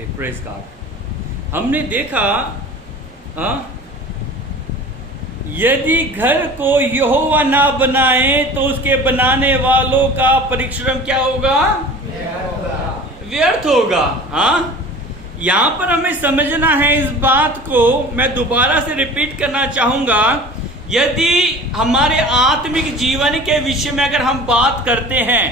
थे। Praise God. हमने देखा यदि घर को यहोवा ना बनाए तो उसके बनाने वालों का परिश्रम क्या होगा? व्यर्थ होगा। यहां पर हमें समझना है इस बात को। मैं दोबारा से रिपीट करना चाहूंगा, यदि हमारे आत्मिक जीवन के विषय में अगर हम बात करते हैं,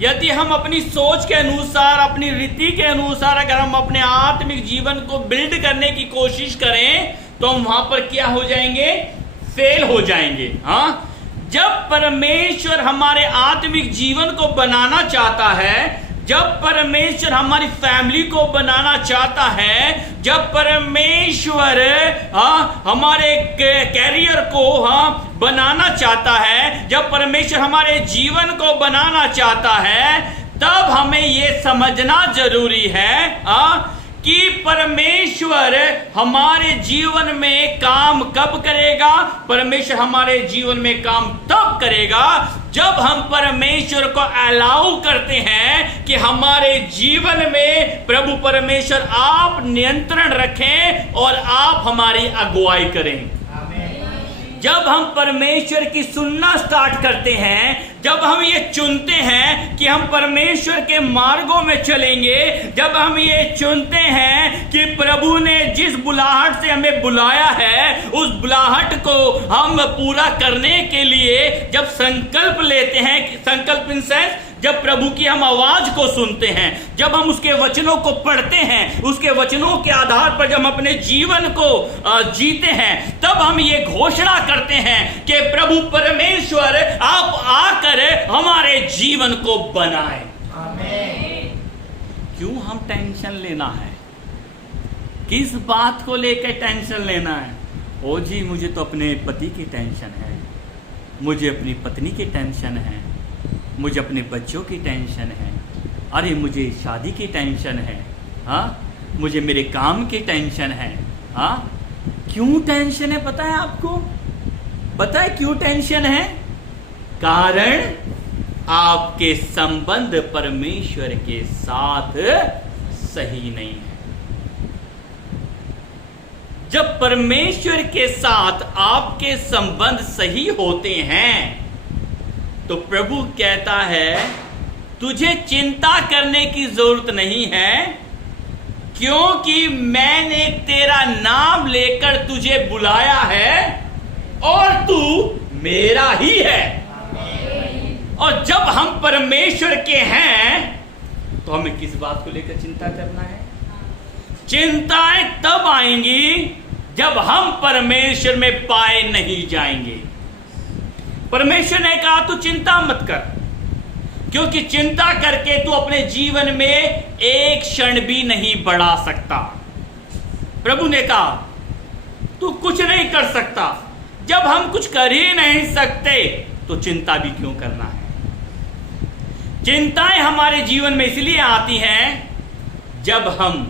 यदि हम अपनी सोच के अनुसार, अपनी रीति के अनुसार अगर हम अपने आत्मिक जीवन को बिल्ड करने की कोशिश करें तो हम वहां पर क्या हो जाएंगे? फेल हो जाएंगे। जब परमेश्वर हमारे आत्मिक जीवन को बनाना चाहता है, जब परमेश्वर हमारी फैमिली को बनाना चाहता है, जब परमेश्वर हमारे कैरियर को बनाना चाहता है, जब परमेश्वर हमारे जीवन को बनाना चाहता है, तब हमें यह समझना जरूरी है कि परमेश्वर हमारे जीवन में काम कब करेगा? परमेश्वर हमारे जीवन में काम तब करेगा जब हम परमेश्वर को अलाउ करते हैं कि हमारे जीवन में प्रभु परमेश्वर आप नियंत्रण रखें और आप हमारी अगुवाई करें। जब हम परमेश्वर की सुनना स्टार्ट करते हैं, जब हम ये चुनते हैं कि हम परमेश्वर के मार्गों में चलेंगे, जब हम ये चुनते हैं कि प्रभु ने जिस बुलाहट से हमें बुलाया है उस बुलाहट को हम पूरा करने के लिए जब संकल्प लेते हैं, संकल्प इन सेंस जब प्रभु की हम आवाज को सुनते हैं, जब हम उसके वचनों को पढ़ते हैं, उसके वचनों के आधार पर जब हम अपने जीवन को जीते हैं, तब हम ये घोषणा करते हैं कि प्रभु परमेश्वर आप आकर हमारे जीवन को बनाए। क्यों हम टेंशन लेना है? किस बात को लेकर टेंशन लेना है? ओ जी, मुझे तो अपने पति की टेंशन है, मुझे अपनी पत्नी की टेंशन है, मुझे अपने बच्चों की टेंशन है, अरे मुझे शादी की टेंशन है, मुझे मेरे काम की टेंशन है। क्यों टेंशन है पता है आपको? पता है क्यों टेंशन है? कारण आपके संबंध परमेश्वर के साथ सही नहीं है। जब परमेश्वर के साथ आपके संबंध सही होते हैं तो प्रभु कहता है तुझे चिंता करने की जरूरत नहीं है, क्योंकि मैंने तेरा नाम लेकर तुझे बुलाया है और तू मेरा ही है। और जब हम परमेश्वर के हैं तो हमें किस बात को लेकर चिंता करना है? चिंताएं तब आएंगी जब हम परमेश्वर में पाए नहीं जाएंगे। परमेश्वर ने कहा तू चिंता मत कर, क्योंकि चिंता करके तू अपने जीवन में एक क्षण भी नहीं बढ़ा सकता। प्रभु ने कहा तू कुछ नहीं कर सकता। जब हम कुछ कर ही नहीं सकते तो चिंता भी क्यों करना है? चिंताएं हमारे जीवन में इसलिए आती हैं जब हम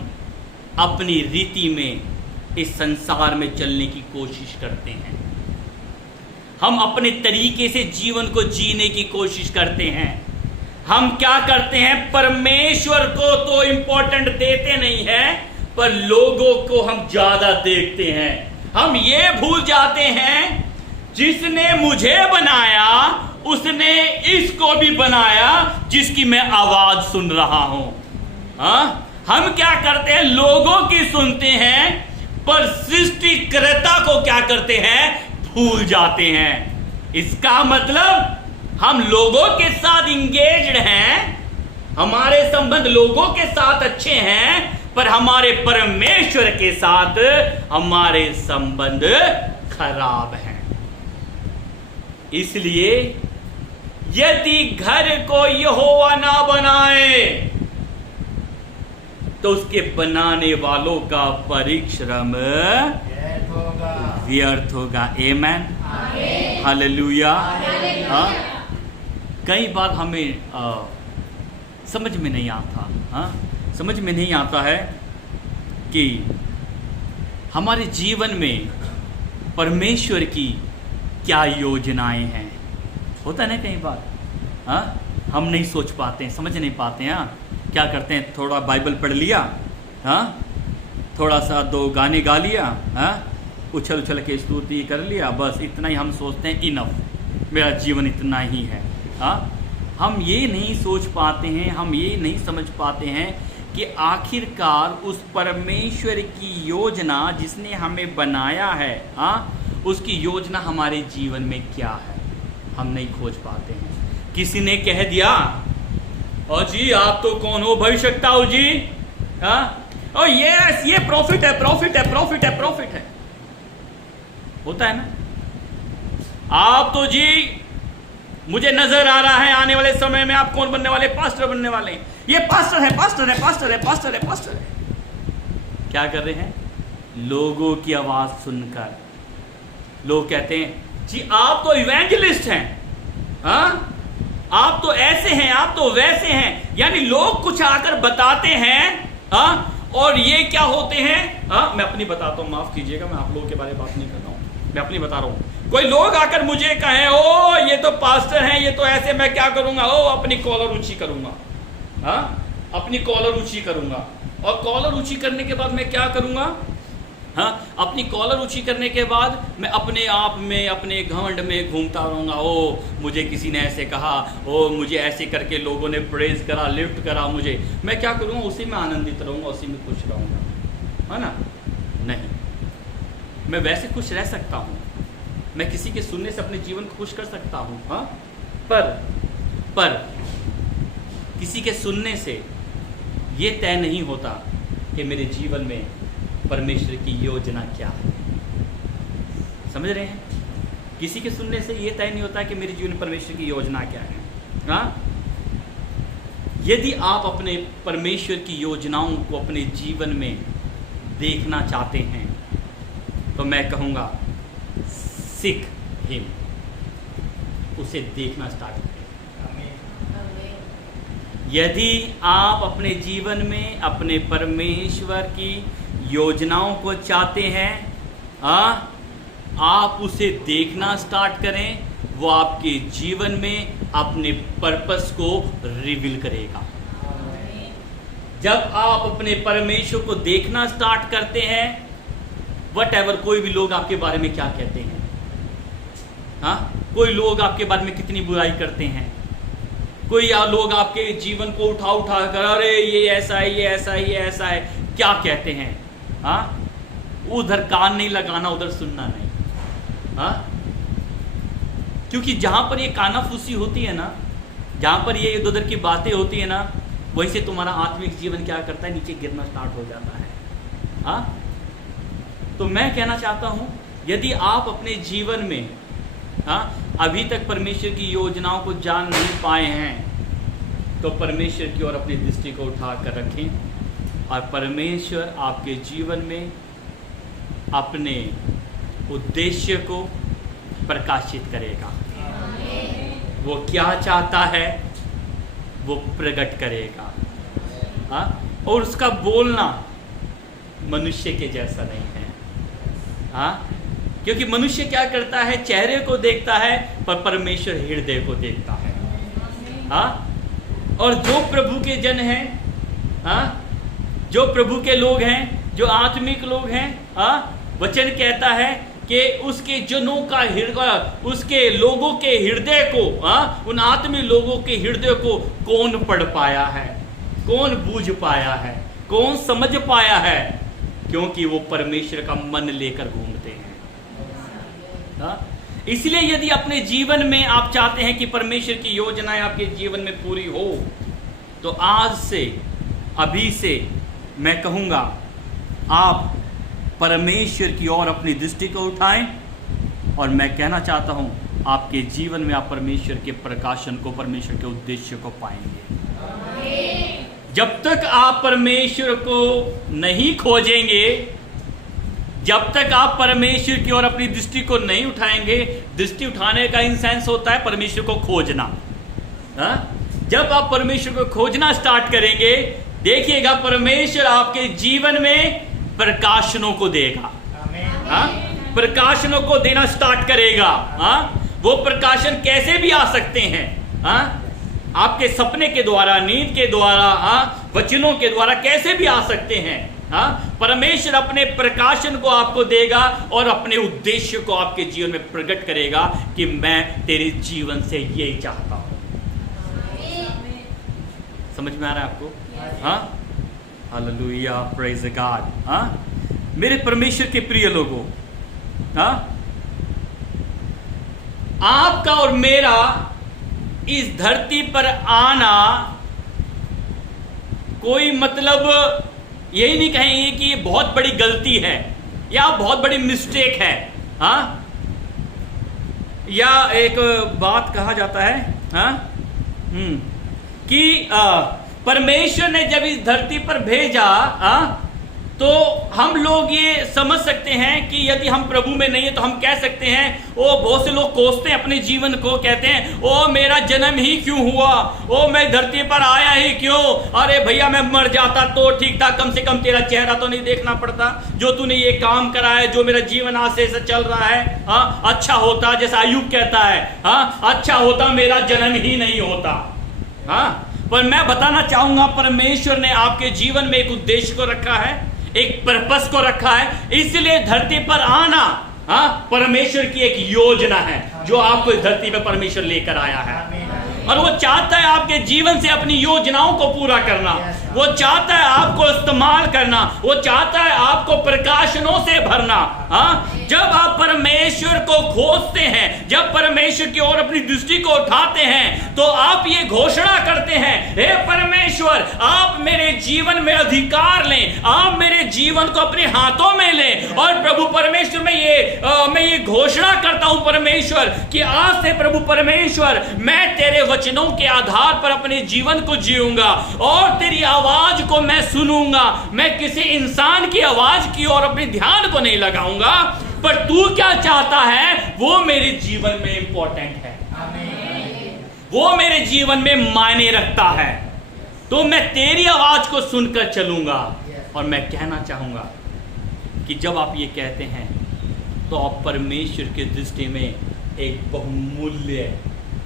अपनी रीति में इस संसार में चलने की कोशिश करते हैं, हम अपने तरीके से जीवन को जीने की कोशिश करते हैं। हम क्या करते हैं? परमेश्वर को तो इंपॉर्टेंट देते नहीं है, पर लोगों को हम ज्यादा देखते हैं। हम ये भूल जाते हैं जिसने मुझे बनाया उसने इसको भी बनाया जिसकी मैं आवाज सुन रहा हूं। हम क्या करते हैं? लोगों की सुनते हैं, पर सृष्टिकर्ता को क्या करते हैं? भूल जाते हैं। इसका मतलब हम लोगों के साथ इंगेज्ड हैं, हमारे संबंध लोगों के साथ अच्छे हैं, पर हमारे परमेश्वर के साथ हमारे संबंध खराब हैं। इसलिए यदि घर को यहोवा ना बनाए तो उसके बनाने वालों का परिश्रम व्यर्थ होगा। आमेन, हालेलुया। कई बार हमें समझ में नहीं आता, समझ में नहीं आता है कि हमारे जीवन में परमेश्वर की क्या योजनाएं हैं। होता है ना कई बार हम नहीं सोच पाते हैं, समझ नहीं पाते हैं। क्या करते हैं? थोड़ा बाइबल पढ़ लिया, हाँ, थोड़ा सा 2 गाने गा लिया, हाँ, उछल उछल के स्तुति कर लिया, बस इतना ही हम सोचते हैं इनफ, मेरा जीवन इतना ही है। हाँ, हम ये नहीं सोच पाते हैं, हम ये नहीं समझ पाते हैं कि आखिरकार उस परमेश्वर की योजना जिसने हमें बनाया है, हाँ, उसकी योजना हमारे जीवन में क्या है, हम नहीं खोज पाते हैं। किसी ने कह दिया, ओ जी आप तो कौन हो, भविष्यवक्ता हो जी, हाँ, ओ ये प्रॉफिट है, प्रॉफिट है, प्रॉफिट है, प्रॉफिट है, होता है ना। आप तो जी मुझे नजर आ रहा है आने वाले समय में आप कौन बनने वाले, पास्टर बनने वाले हैं, ये पास्टर है, पास्टर है, पास्टर है, पास्टर है, पास्टर है। क्या कर रहे हैं? लोगों की आवाज सुनकर लोग कहते हैं जी आप तो इवेंजलिस्ट हैं, हाँ, आप तो ऐसे हैं, आप तो वैसे हैं, यानी लोग कुछ आकर बताते हैं, हाँ, और ये क्या होते हैं, हाँ, मैं अपनी बताता हूँ, माफ कीजिएगा, मैं आप लोगों के बारे में बात नहीं कर रहा हूँ, मैं अपनी बता रहा हूँ। कोई लोग आकर मुझे कहें, ओ ये तो पास्टर हैं, ये तो ऐसे, मैं क्या करूंगा, ओ अपनी कॉलर ऊंची करूंगा, हाँ, अपनी कॉलर ऊंची करूंगा, और कॉलर ऊंची करने के बाद मैं क्या करूंगा, हाँ, अपनी कॉलर ऊंची करने के बाद मैं अपने आप में, अपने घमंड में घूमता रहूंगा, ओ मुझे किसी ने ऐसे कहा, ओ मुझे ऐसे करके लोगों ने प्रेज करा, लिफ्ट करा मुझे, मैं क्या करूंगा, उसी में आनंदित रहूंगा, उसी में खुश रहूंगा, है ना? नहीं, मैं वैसे खुश रह सकता हूँ, मैं किसी के सुनने से अपने जीवन को खुश कर सकता हूँ, हाँ, पर किसी के सुनने से ये तय नहीं होता कि मेरे जीवन में परमेश्वर की योजना क्या है। समझ रहे हैं? किसी के सुनने से ये तय नहीं होता कि मेरे जीवन में परमेश्वर की योजना क्या है। हाँ, यदि आप अपने परमेश्वर की योजनाओं को अपने जीवन में देखना चाहते हैं तो मैं कहूँगा सीख हिम, उसे देखना स्टार्ट करें। यदि आप अपने जीवन में अपने परमेश्वर की योजनाओं को चाहते हैं, आप उसे देखना स्टार्ट करें, वो आपके जीवन में अपने पर्पस को रिवील करेगा। जब आप अपने परमेश्वर को देखना स्टार्ट करते हैं, व्हाटएवर कोई भी लोग आपके बारे में क्या कहते हैं, हाँ, कोई लोग आपके बारे में कितनी बुराई करते हैं, कोई लोग आपके जीवन को उठा कर, अरे ये ऐसा है, ये ऐसा है, ये ऐसा है, क्या कहते हैं, हाँ, उधर कान नहीं लगाना, उधर सुनना नहीं, हाँ, क्योंकि जहां पर ये कानाफूसी होती है ना, जहां पर ये इधर उधर की बातें होती है ना, वहीं से तुम्हारा आत्मिक जीवन क्या करता है, नीचे गिरना स्टार्ट हो जाता है। हाँ, तो मैं कहना चाहता हूं, यदि आप अपने जीवन में, हाँ, अभी तक परमेश्वर की योजनाओं को जान नहीं पाए हैं, तो परमेश्वर की ओर अपनी दृष्टि को उठा कर रखें और परमेश्वर आपके जीवन में अपने उद्देश्य को प्रकाशित करेगा। वो क्या चाहता है वो प्रकट करेगा, हाँ, और उसका बोलना मनुष्य के जैसा नहीं है, हाँ, क्योंकि मनुष्य क्या करता है, चेहरे को देखता है, पर परमेश्वर हृदय को देखता है। हाँ, और जो प्रभु के जन हैं, हाँ, जो प्रभु के लोग हैं, जो आत्मिक लोग हैं, हाँ, वचन कहता है कि उसके जनों का हृदय, उसके लोगों के हृदय को, हाँ, उन आत्मिक लोगों के हृदय को कौन पढ़ पाया है, कौन बूझ पाया है, कौन समझ पाया है, क्योंकि वो परमेश्वर का मन लेकर घूमते हैं। हाँ? इसलिए यदि अपने जीवन में आप चाहते हैं कि परमेश्वर की योजनाएं आपके जीवन में पूरी हो, तो आज से, अभी से मैं कहूँगा, आप परमेश्वर की ओर अपनी दृष्टि को उठाएं, और मैं कहना चाहता हूँ आपके जीवन में आप परमेश्वर के प्रकाशन को, परमेश्वर के उद्देश्य को पाएंगे। जब तक आप परमेश्वर को नहीं खोजेंगे, जब तक आप परमेश्वर की ओर अपनी दृष्टि को नहीं उठाएंगे, दृष्टि उठाने का इन सेंस होता है परमेश्वर को खोजना। हाँ? जब आप परमेश्वर को खोजना स्टार्ट करेंगे, देखिएगा परमेश्वर आपके जीवन में प्रकाशनों को देगा। हाँ? प्रकाशनों को देना स्टार्ट करेगा। हाँ? वो प्रकाशन कैसे भी आ सकते हैं। हाँ? आपके सपने के द्वारा, नींद के द्वारा, वचनों के द्वारा कैसे भी आ सकते हैं। परमेश्वर अपने प्रकाशन को आपको देगा और अपने उद्देश्य को आपके जीवन में प्रकट करेगा कि मैं तेरे जीवन से यही चाहता हूं। समझ में आ रहा है आपको? Hallelujah, praise God. मेरे परमेश्वर के प्रिय लोगों, आपका और मेरा इस धरती पर आना कोई मतलब यही नहीं कहेंगे कि ये बहुत बड़ी गलती है या बहुत बड़ी मिस्टेक है। या एक बात कहा जाता है कि परमेश्वर ने जब इस धरती पर भेजा, तो हम लोग ये समझ सकते हैं कि यदि हम प्रभु में नहीं है तो हम कह सकते हैं, बहुत से लोग कोसते हैं अपने जीवन को, कहते हैं मेरा जन्म ही क्यों हुआ, मैं धरती पर आया ही क्यों, अरे भैया मैं मर जाता तो ठीक था, कम से कम तेरा चेहरा तो नहीं देखना पड़ता, जो तूने ये काम करा है, जो मेरा जीवन आज से चल रहा है, अच्छा होता, जैसा अय्यूब कहता है, अच्छा होता मेरा जन्म ही नहीं होता। पर मैं बताना चाहूंगा, परमेश्वर ने आपके जीवन में एक उद्देश्य को रखा है, एक पर्पस को रखा है, इसलिए धरती पर आना परमेश्वर की एक योजना है जो आपको इस धरती पर परमेश्वर लेकर आया है। और वो चाहता है आपके जीवन से अपनी योजनाओं को पूरा करना, वो चाहता है आपको इस्तेमाल करना, वो चाहता है आपको प्रकाशनों से भरना। जब आप परमेश्वर को खोजते हैं, जब परमेश्वर की ओर अपनी दृष्टि को उठाते हैं, तो आप ये घोषणा करते हैं, हे परमेश्वर आप मेरे जीवन में अधिकार लें, आप मेरे जीवन को अपने हाथों में लें। और प्रभु परमेश्वर मैं ये घोषणा करता हूं परमेश्वर कि आज से प्रभु परमेश्वर मैं तेरे वचनों के आधार पर अपने जीवन को जीऊंगा और तेरी आवाज को मैं सुनूंगा। मैं किसी इंसान की आवाज की ओर अपने ध्यान को नहीं लगाऊंगा, पर तू क्या चाहता है वो मेरे जीवन में इंपॉर्टेंट है, वो मेरे जीवन में मायने रखता है। तो मैं तेरी आवाज को सुनकर चलूंगा। और मैं कहना चाहूंगा कि जब आप ये कहते हैं तो आप परमेश्वर की दृष्टि में एक बहुमूल्य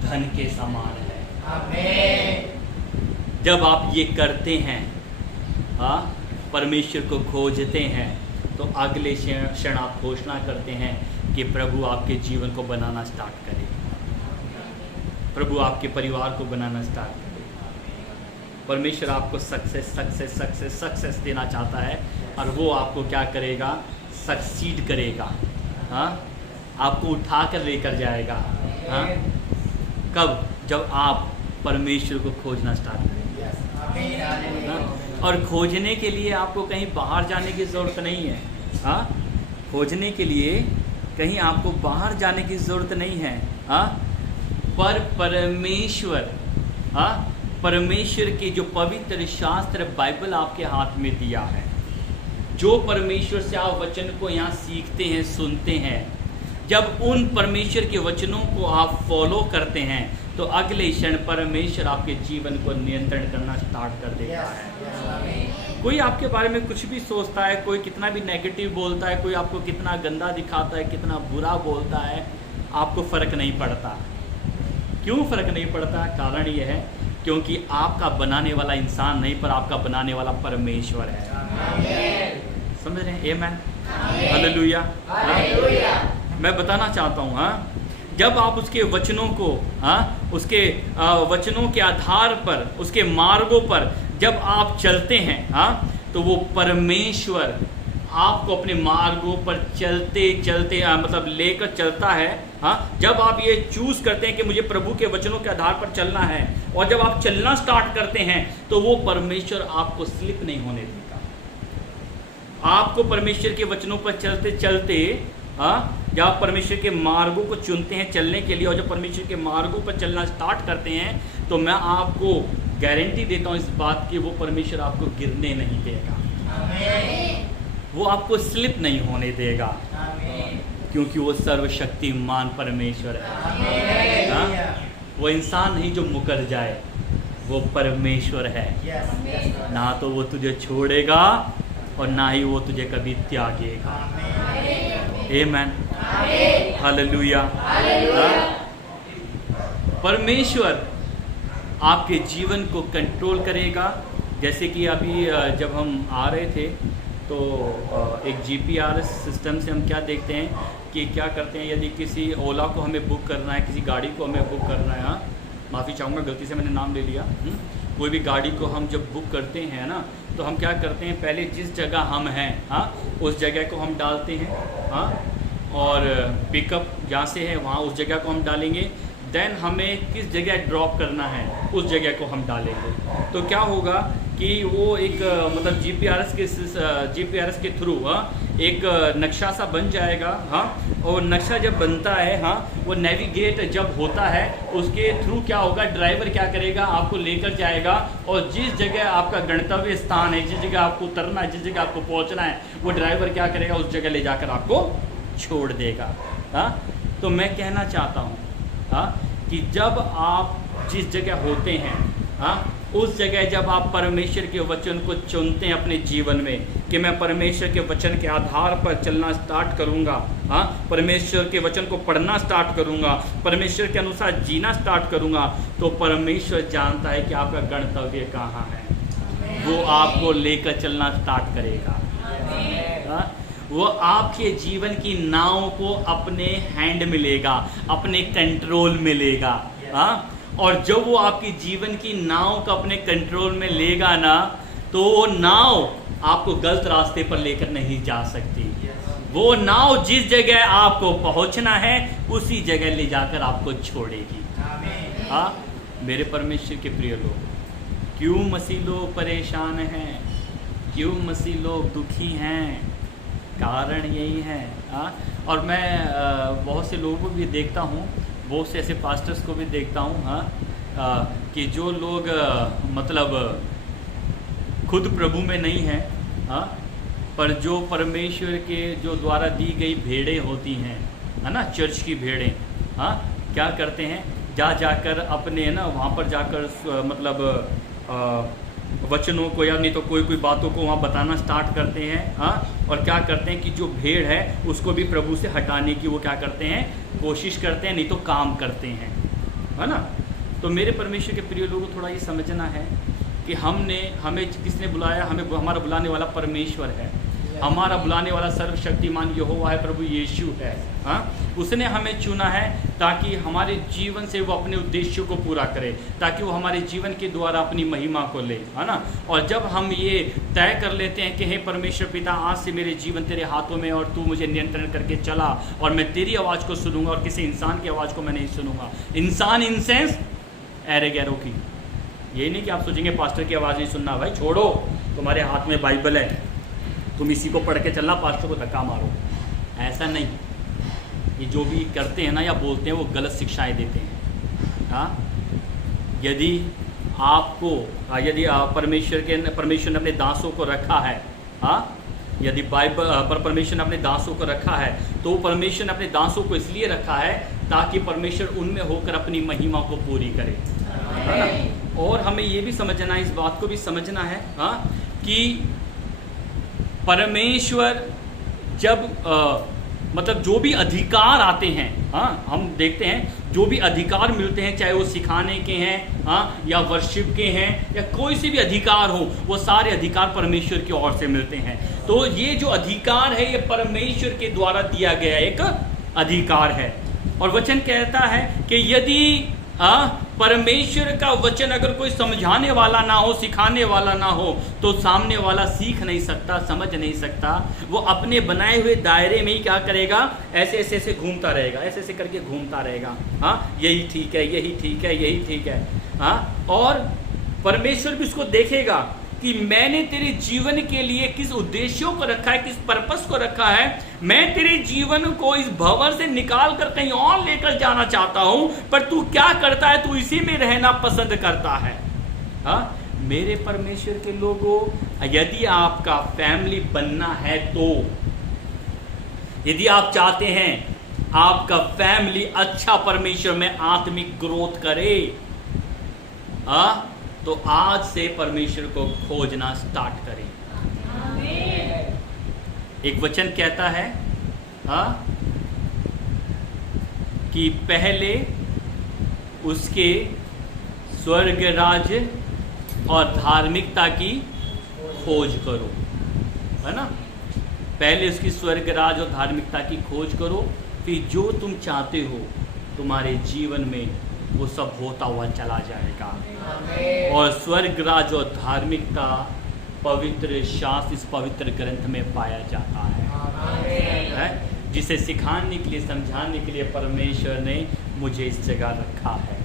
धन के समान है। आमीन। जब आप ये करते हैं, परमेश्वर को खोजते हैं, तो अगले क्षण आप घोषणा करते हैं कि प्रभु आपके जीवन को बनाना स्टार्ट करे, प्रभु आपके परिवार को बनाना स्टार्ट करे। परमेश्वर आपको सक्सेस देना चाहता है और वो आपको क्या करेगा, सक्सीड करेगा। आपको उठा कर लेकर जाएगा। कब? जब आप परमेश्वर को खोजना स्टार्ट करेंगे। और खोजने के लिए आपको कहीं बाहर जाने की ज़रूरत नहीं है। खोजने के लिए कहीं आपको बाहर जाने की ज़रूरत नहीं है। पर परमेश्वर की जो पवित्र शास्त्र बाइबल आपके हाथ में दिया है, जो परमेश्वर से आप वचन को यहाँ सीखते हैं, सुनते हैं, जब उन परमेश्वर के वचनों को आप फॉलो करते हैं तो अगले क्षण परमेश्वर आपके जीवन को नियंत्रण करना स्टार्ट कर देता है। कोई आपके बारे में कुछ भी सोचता है, कोई कितना भी नेगेटिव बोलता है, कोई आपको कितना गंदा दिखाता है, कितना बुरा बोलता है, आपको फ़र्क नहीं पड़ता। क्यों फ़र्क नहीं पड़ता? कारण यह है क्योंकि आपका बनाने वाला इंसान नहीं, पर आपका बनाने वाला परमेश्वर है। समझ रहे हैं? आमीन, हालेलुया। मैं बताना चाहता हूँ, जब आप उसके वचनों को, उसके वचनों के आधार पर, उसके मार्गों पर जब आप चलते हैं, तो वो परमेश्वर आपको अपने मार्गों पर चलते चलते मतलब लेकर चलता है। जब आप ये चूज करते हैं कि मुझे प्रभु के वचनों के आधार पर चलना है, और जब आप चलना स्टार्ट करते हैं, तो वो परमेश्वर आपको स्लिप नहीं होने देगा। आपको परमेश्वर के वचनों पर चलते चलते, जब आप परमेश्वर के मार्गों को चुनते हैं चलने के लिए, और जब परमेश्वर के मार्गों पर चलना स्टार्ट करते हैं, तो मैं आपको गारंटी देता हूँ इस बात की, वो परमेश्वर आपको गिरने नहीं देगा। वो आपको स्लिप नहीं होने देगा, क्योंकि वो सर्वशक्तिमान परमेश्वर है। वो इंसान नहीं जो मुकर जाए, वो परमेश्वर है। ना तो वो तुझे छोड़ेगा और ना ही वो तुझे कभी त्यागेगा। आमीन, हालेलुया। परमेश्वर आपके जीवन को कंट्रोल करेगा। जैसे कि अभी जब हम आ रहे थे तो एक जीपीआरएस सिस्टम से हम क्या देखते हैं कि क्या करते हैं, यदि किसी ओला को हमें बुक करना है, किसी गाड़ी को हमें बुक करना है, हाँ माफ़ी चाहूँगा गलती से मैंने नाम ले लिया, कोई भी गाड़ी को हम जब बुक करते हैं ना, तो हम क्या करते हैं, पहले जिस जगह हम हैं हाँ उस जगह को हम डालते हैं हाँ, और पिकअप जहाँ से है वहाँ उस जगह को हम डालेंगे, देन हमें किस जगह ड्रॉप करना है उस जगह को हम डालेंगे। तो क्या होगा कि वो एक मतलब जीपीआरएस के थ्रू एक नक्शा सा बन जाएगा हाँ, और नक्शा जब बनता है हाँ, वो नेविगेट जब होता है उसके थ्रू क्या होगा, ड्राइवर क्या करेगा, आपको लेकर जाएगा और जिस जगह आपका गंतव्य स्थान है, जिस जगह आपको उतरना है, जिस जगह आपको पहुंचना है, वो ड्राइवर क्या करेगा, उस जगह ले जाकर आपको छोड़ देगा हाँ। तो मैं कहना चाहता हूँ हाँ कि जब आप जिस जगह होते हैं हाँ, उस जगह जब आप परमेश्वर के वचन को चुनते हैं अपने जीवन में कि मैं परमेश्वर के वचन के आधार पर चलना स्टार्ट करूंगा हाँ, परमेश्वर के वचन को पढ़ना स्टार्ट करूंगा, परमेश्वर के अनुसार जीना स्टार्ट करूंगा, तो परमेश्वर जानता है कि आपका गंतव्य कहाँ है, वो आपको लेकर चलना स्टार्ट करेगा हाँ? वो आपके जीवन की नाव को अपने हैंड में लेगा, अपने कंट्रोल में लेगा हाँ। और जब वो आपकी जीवन की नाव को अपने कंट्रोल में लेगा ना, तो वो नाव आपको गलत रास्ते पर लेकर नहीं जा सकती। वो नाव जिस जगह आपको पहुंचना है उसी जगह ले जाकर आपको छोड़ेगी हाँ। मेरे परमेश्वर के प्रिय लोग, क्यों मसीह लोग परेशान हैं, क्यों मसीह लोग दुखी हैं, कारण यही है हाँ। और मैं बहुत से लोगों को भी देखता हूँ, बहुत से ऐसे पास्टर्स को भी देखता हूँ हाँ, कि जो लोग मतलब खुद प्रभु में नहीं हैं हाँ, पर जो परमेश्वर के जो द्वारा दी गई भेड़ें होती हैं है ना, चर्च की भेड़ें हाँ, क्या करते हैं, जाकर अपने ना वहाँ पर जाकर मतलब वचनों को या नहीं तो कोई बातों को वहाँ बताना स्टार्ट करते हैं हाँ। और क्या करते हैं कि जो भेड़ है उसको भी प्रभु से हटाने की वो क्या करते हैं, कोशिश करते हैं, नहीं तो काम करते हैं है ना। तो मेरे परमेश्वर के प्रिय लोगों को थोड़ा ये समझना है कि हमें किसने बुलाया, हमें हमारा बुलाने वाला परमेश्वर है, हमारा बुलाने वाला सर्वशक्तिमान यहोवा है, प्रभु यीशु है हाँ। उसने हमें चुना है ताकि हमारे जीवन से वो अपने उद्देश्यों को पूरा करे, ताकि वो हमारे जीवन के द्वारा अपनी महिमा को ले है ना। और जब हम ये तय कर लेते हैं कि हे परमेश्वर पिता, आज से मेरे जीवन तेरे हाथों में और तू मुझे नियंत्रण करके चला और मैं तेरी आवाज़ को सुनूंगा और किसी इंसान की आवाज़ को मैं नहीं सुनूंगा। इंसान इन सेंस एरे गैरों की, यही नहीं कि आप सोचेंगे पास्टर की आवाज़ नहीं सुनना, भाई छोड़ो, तुम्हारे हाथ में बाइबल है, तुम इसी को पढ़ के चलना, पास्टर को धक्का मारो, ऐसा नहीं। ये जो भी करते हैं ना या बोलते हैं वो गलत शिक्षाएं देते हैं हाँ। यदि आपको यदि परमेश्वर ने अपने दासों को रखा है हाँ, यदि बाइबल पर परमेश्वर ने अपने दासों को रखा है, तो परमेश्वर ने अपने दासों को इसलिए रखा है ताकि परमेश्वर उनमें होकर अपनी महिमा को पूरी करे हाँ। और हमें ये भी समझना है, इस बात को भी समझना है हाँ, कि परमेश्वर जब मतलब जो भी अधिकार आते हैं हाँ, हम देखते हैं जो भी अधिकार मिलते हैं, चाहे वो सिखाने के हैं हाँ, या वर्शिप के हैं या कोई से भी अधिकार हो, वो सारे अधिकार परमेश्वर की ओर से मिलते हैं। तो ये जो अधिकार है ये परमेश्वर के द्वारा दिया गया एक अधिकार है। और वचन कहता है कि यदि परमेश्वर का वचन अगर कोई समझाने वाला ना हो, सिखाने वाला ना हो, तो सामने वाला सीख नहीं सकता, समझ नहीं सकता। वो अपने बनाए हुए दायरे में ही क्या करेगा, ऐसे ऐसे ऐसे घूमता रहेगा, ऐसे ऐसे करके घूमता रहेगा हाँ, यही ठीक है, यही ठीक है, यही ठीक है हाँ। और परमेश्वर भी उसको देखेगा कि मैंने तेरे जीवन के लिए किस उद्देश्यों को रखा है, किस पर्पस को रखा है। मैं तेरे जीवन को इस भंवर से निकाल कर कहीं और लेकर जाना चाहता हूं, पर तू क्या करता है, तू इसी में रहना पसंद करता है हाँ। मेरे परमेश्वर के लोगों, यदि आपका फैमिली बनना है, तो यदि आप चाहते हैं आपका फैमिली अच्छा परमेश्वर में आत्मिक ग्रोथ करे हाँ, तो आज से परमेश्वर को खोजना स्टार्ट करें। एक वचन कहता है हाँ, कि पहले उसके स्वर्ग राज्य और धार्मिकता की खोज करो, है ना। पहले उसकी स्वर्ग राज और धार्मिकता की खोज करो, फिर जो तुम चाहते हो तुम्हारे जीवन में वो सब होता हुआ चला जाएगा। और स्वर्ग राज और धार्मिकता पवित्र शास्त्र, इस पवित्र ग्रंथ में पाया जाता है, जिसे सिखाने के लिए, समझाने के लिए परमेश्वर ने मुझे इस जगह रखा है।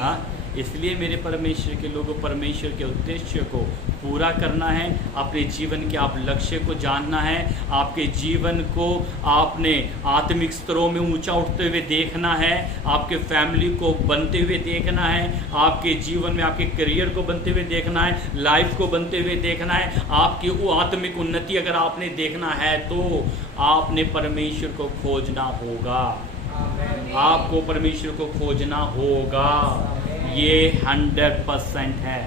हाँ, इसलिए मेरे परमेश्वर के लोगों, परमेश्वर के उद्देश्य को पूरा करना है, अपने जीवन के आप लक्ष्य को जानना है, आपके जीवन को आपने आत्मिक स्तरों में ऊंचा उठते हुए देखना है, आपके फैमिली को बनते हुए देखना है, आपके जीवन में आपके करियर को बनते हुए देखना है, लाइफ को बनते हुए देखना है, आपकी वो आत्मिक उन्नति अगर आपने देखना है तो आपने परमेश्वर को खोजना होगा, आपको परमेश्वर को खोजना होगा। ये 100% है।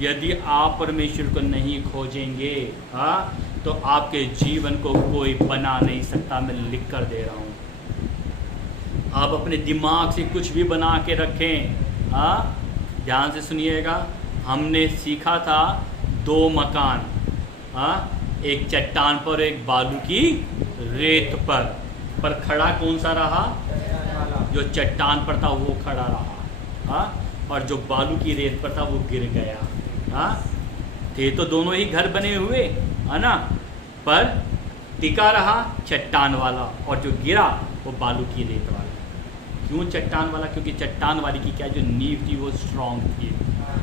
यदि आप परमेश्वर को नहीं खोजेंगे, हाँ, तो आपके जीवन को कोई बना नहीं सकता। मैं लिख कर दे रहा हूँ, आप अपने दिमाग से कुछ भी बना के रखें। हाँ, ध्यान से सुनिएगा। हमने सीखा था 2 मकान, हाँ, एक चट्टान पर, एक बालू की रेत पर खड़ा कौन सा रहा? जो चट्टान पर था वो खड़ा रहा, हाँ, और जो बालू की रेत पर था वो गिर गया। हाँ, थे तो दोनों ही घर बने हुए, है ना, पर टिका रहा चट्टान वाला, और जो गिरा वो बालू की रेत वाला। क्यों चट्टान वाला? क्योंकि चट्टान वाली की क्या जो नींव थी वो स्ट्रांग थी।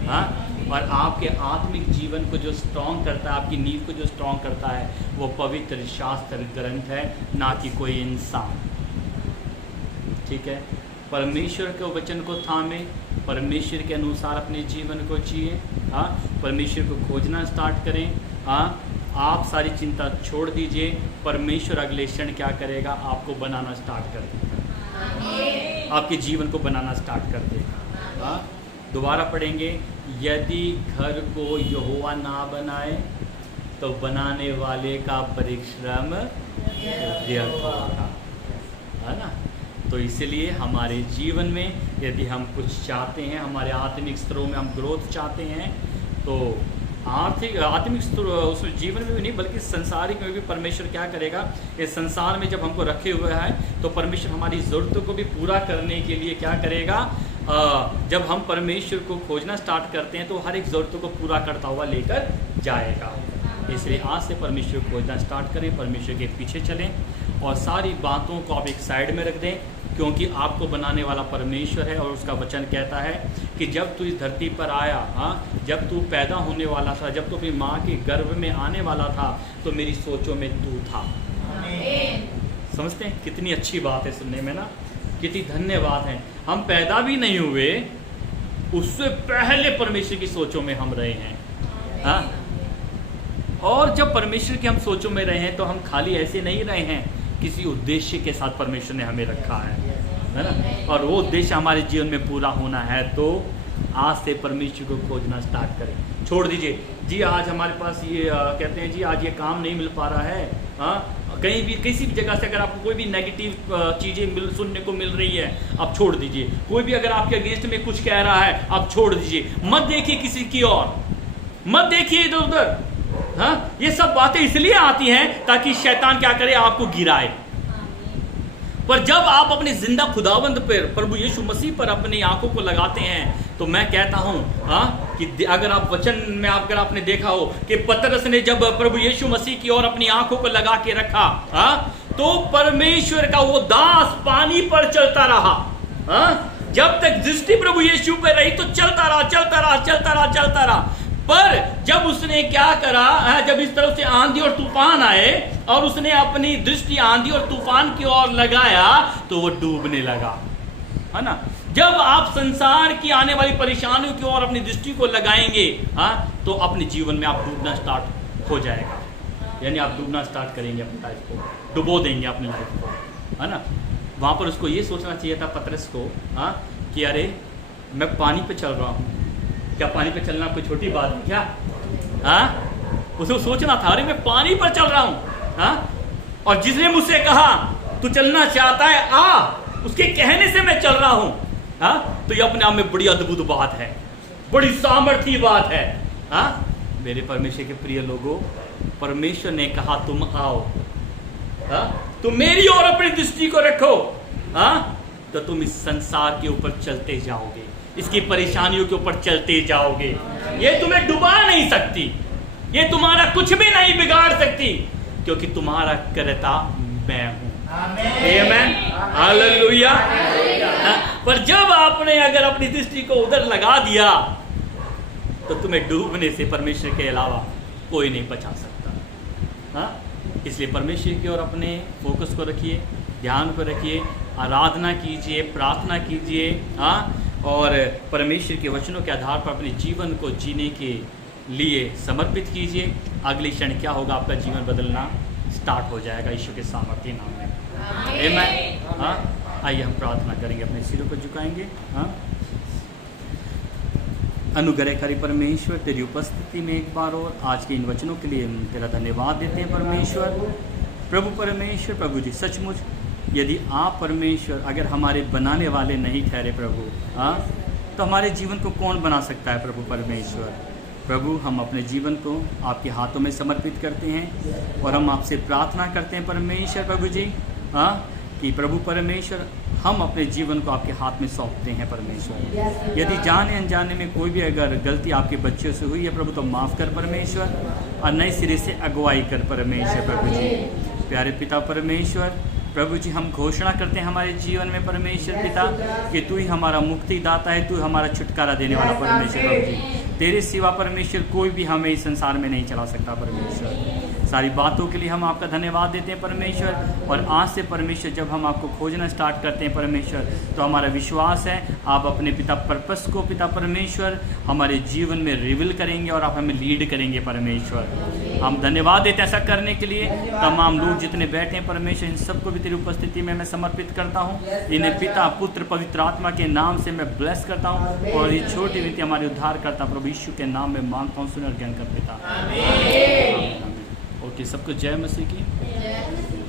हाँ, और आपके आत्मिक जीवन को जो स्ट्रांग करता है, आपकी नींव को जो स्ट्रांग करता है, वो पवित्र शास्त्र ग्रंथ है, ना कि कोई इंसान। ठीक है, परमेश्वर के वचन को थामे, परमेश्वर के अनुसार अपने जीवन को जिए। हाँ, परमेश्वर को खोजना स्टार्ट करें। हाँ, आप सारी चिंता छोड़ दीजिए, परमेश्वर अगले क्षण क्या करेगा? आपको बनाना स्टार्ट कर देगा, आपके जीवन को बनाना स्टार्ट कर देगा। हाँ, दोबारा पढ़ेंगे, यदि घर को यहोवा ना बनाए तो बनाने वाले का परिश्रम व्यर्थ होगा, है ना। तो इसलिए हमारे जीवन में यदि हम कुछ चाहते हैं, हमारे आत्मिक स्तरों में हम ग्रोथ चाहते हैं, तो आत्मिक स्तर उस जीवन में भी नहीं बल्कि संसारिक में भी परमेश्वर क्या करेगा? इस संसार में जब हमको रखे हुए हैं तो परमेश्वर हमारी ज़रूरतों को भी पूरा करने के लिए क्या करेगा? जब हम परमेश्वर को खोजना स्टार्ट करते हैं तो हर एक ज़रूरतों को पूरा करता हुआ लेकर जाएगा। इसलिए आज से परमेश्वर को खोजना स्टार्ट करें, परमेश्वर के पीछे चलें और सारी बातों को आप एक साइड में रख दें, क्योंकि आपको बनाने वाला परमेश्वर है। और उसका वचन कहता है कि जब तू इस धरती पर आया, हाँ, जब तू पैदा होने वाला था, जब तू अपनी माँ के गर्भ में आने वाला था, तो मेरी सोचों में तू था। समझते हैं? कितनी अच्छी बात है सुनने में ना, कितनी धन्यवाद है। हम पैदा भी नहीं हुए, उससे पहले परमेश्वर की सोचों में हम रहे हैं। हाँ, और जब परमेश्वर की हम सोचों में रहे हैं तो हम खाली ऐसे नहीं रहे हैं, किसी उद्देश्य के साथ परमेश्वर ने हमें रखा है ना। और वो उद्देश्य हमारे जीवन में पूरा होना है, तो आज से परमेश्वर को खोजना स्टार्ट करें। छोड़ दीजिए जी, आज हमारे पास ये कहते हैं जी आज ये काम नहीं मिल पा रहा है। हाँ, कहीं भी किसी भी जगह से अगर आपको कोई भी नेगेटिव चीज़ें सुनने को मिल रही है, आप छोड़ दीजिए। कोई भी अगर आपके अगेंस्ट में कुछ कह रहा है, आप छोड़ दीजिए। मत देखिए किसी की ओर, मत देखिए इधर उधर। हाँ, ये सब बातें इसलिए आती हैं ताकि शैतान क्या करे? आपको गिराए। पर जब आप अपने जिंदा खुदावंद पर, प्रभु यीशु मसीह पर अपनी आंखों को लगाते हैं, तो मैं कहता हूं, हाँ, कि अगर आप वचन में अगर आपने देखा हो कि पतरस ने जब प्रभु यीशु मसीह की ओर अपनी आंखों को लगा के रखा, हाँ, तो परमेश्वर का वो दास पानी पर चलता रहा। हाँ, जब तक दृष्टि प्रभु यीशु पर रही तो चलता रहा, चलता रहा, चलता रहा, चलता रहा। पर जब उसने क्या करा, जब इस तरफ से आंधी और तूफान आए और उसने अपनी दृष्टि आंधी और तूफान की ओर लगाया, तो वो डूबने लगा, है ना। जब आप संसार की आने वाली परेशानियों की ओर अपनी दृष्टि को लगाएंगे, हाँ, तो अपने जीवन में आप डूबना स्टार्ट हो जाएगा। यानी आप डूबना स्टार्ट करेंगे, अपनी लाइफ को डुबो देंगे, अपनी लाइफ को, है ना। वहां पर उसको ये सोचना चाहिए था पतरस को, हाँ, कि अरे मैं पानी पे चल रहा हूँ, क्या पानी पे चलना कोई छोटी बात है क्या? हाँ, उसे सोचना था, अरे मैं पानी पर चल रहा हूँ। हाँ, और जिसने मुझसे कहा तू चलना चाहता है आ, उसके कहने से मैं चल रहा हूँ। हाँ, तो ये अपने आप में बड़ी अद्भुत बात है। बड़ी सामर्थ्य बात है। हाँ, मेरे परमेश्वर के प्रिय लोगों, परमेश्वर ने कहा तुम आओ, हाँ, तुम मेरी ओर अपनी दृष्टि को रखो, हाँ, तो तुम इस संसार के ऊपर चलते जाओगे, इसकी परेशानियों के ऊपर चलते जाओगे। ये तुम्हें डुबा नहीं सकती, ये तुम्हारा कुछ भी नहीं बिगाड़ सकती, क्योंकि तुम्हारा कर्ता मैं हूं। आमेन, हालेलुया। पर जब आपने अगर अपनी दृष्टि को उधर लगा दिया तो तुम्हें डूबने से परमेश्वर के अलावा कोई नहीं बचा सकता। हाँ, इसलिए परमेश्वर की ओर अपने फोकस को रखिए, ध्यान को रखिए, आराधना कीजिए, प्रार्थना कीजिए। हाँ, और परमेश्वर के वचनों के आधार पर अपने जीवन को जीने के लिए समर्पित कीजिए। अगले क्षण क्या होगा, आपका जीवन बदलना स्टार्ट हो जाएगा यीशु के सामर्थ्य नाम में। आमीन। हाँ, आइए हम प्रार्थना करेंगे, अपने सिरों को झुकाएंगे। हाँ, अनुग्रहकारी परमेश्वर, तेरी उपस्थिति में एक बार और आज के इन वचनों के लिए हम तेरा धन्यवाद देते हैं परमेश्वर। प्रभु परमेश्वर, प्रभु जी, सचमुच यदि आप परमेश्वर अगर हमारे बनाने वाले नहीं ठहरे प्रभु, हाँ, तो हमारे जीवन को कौन बना सकता है प्रभु परमेश्वर। प्रभु, हम अपने जीवन को आपके हाथों में समर्पित करते हैं और हम आपसे प्रार्थना करते हैं परमेश्वर प्रभु जी, हाँ, कि प्रभु परमेश्वर हम अपने जीवन को आपके हाथ में सौंपते हैं परमेश्वर। यदि जाने अनजाने में कोई भी अगर गलती आपके बच्चों से हुई है प्रभु, तो माफ़ कर परमेश्वर, और नए सिरे से अगुवाई कर परमेश्वर प्रभु जी। प्यारे पिता परमेश्वर, प्रभु जी, हम घोषणा करते हैं हमारे जीवन में परमेश्वर पिता कि तू ही हमारा मुक्तिदाता है, तू हमारा छुटकारा देने वाला परमेश्वर प्रभु जी। तेरे सिवा परमेश्वर कोई भी हमें इस संसार में नहीं चला सकता परमेश्वर। सारी बातों के लिए हम आपका धन्यवाद देते हैं परमेश्वर। और आज से परमेश्वर जब हम आपको खोजना स्टार्ट करते हैं परमेश्वर, तो हमारा विश्वास है आप अपने पिता पर्पस को पिता परमेश्वर हमारे जीवन में रिवील करेंगे और आप हमें लीड करेंगे परमेश्वर। हम धन्यवाद देते हैं ऐसा करने के लिए। तमाम लोग जितने बैठे हैं परमेश्वर, इन सबको भी तेरी उपस्थिति में मैं समर्पित करता हूँ। इन्हें पिता, पुत्र, पवित्र आत्मा के नाम से मैं ब्लेस करता हूँ और ये छोटी रीति हमारे उद्धार करता प्रभु यीशु के नाम में मांगता हूँ, सुन और ज्ञान कर पिता। ओके, सबको जय मसीह की।